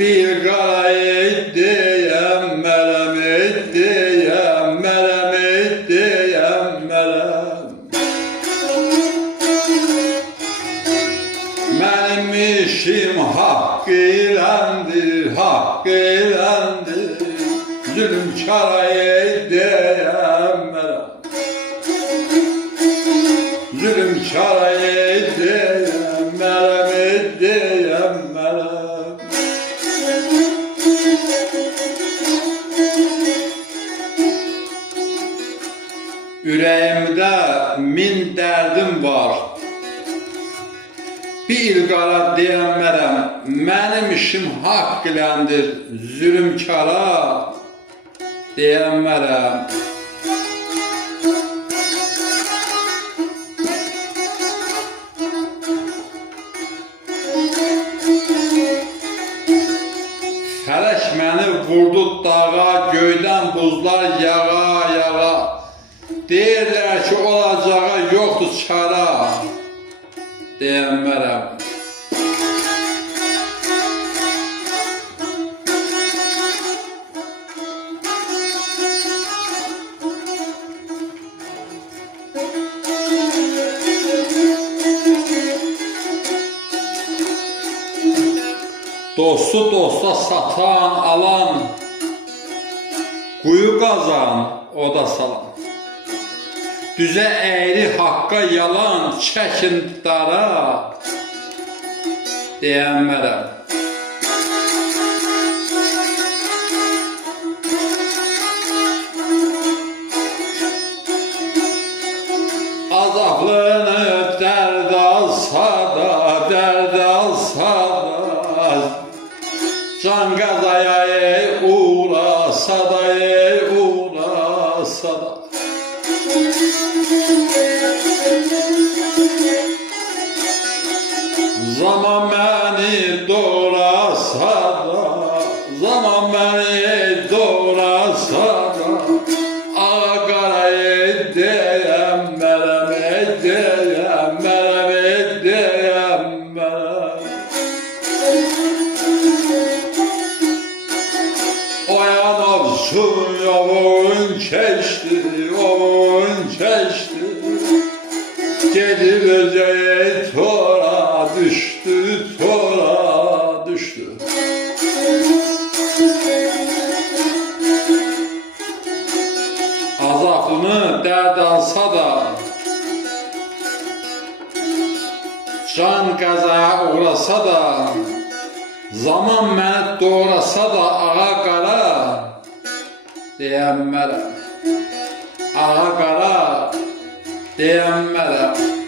Bir qara eddiyəm mələm, eddiyəm mələm, eddiyəm mələm. Mənim işim haqq iləndir, haqq iləndir. Zülmkara eddiyəm mələm, zülmkara eddiyəm mələm, eddiyəm mələm. Ürəyimdə min dərdim var, bir qara deyəmərəm, mənim işim haqq iləndir, zülmkara deyəmərəm. Fələk məni vurdu dağa, göydən buzlar yağa yağa. Deyirlər ki, olacağa yoxdur çara, deyəmərəm. Dostu dosta satan, alan, quyu qazan, o da salan. Düzə əyri, haqqa yalan, çəkin dara, deyəmərəm. Azaqlını dərd alsa da, dərd alsa da, can qəzaya uğrasa da, uğrasa da. Zaman məni doğrasa da, zaman məni doğrasa da, ağa qara eddiyəm mələm, eddiyəm mələm, eddiyəm mələm. Oyanavsun yavun keçdi, yavun keçdi, gedib özəyə tora düşdü, tora düşdü. Azafını dərd alsa da, can qəzaya uğrasa da, zaman məni doğrasa da, ağa qara deyəmərəm, ağa qara deyəmərəm.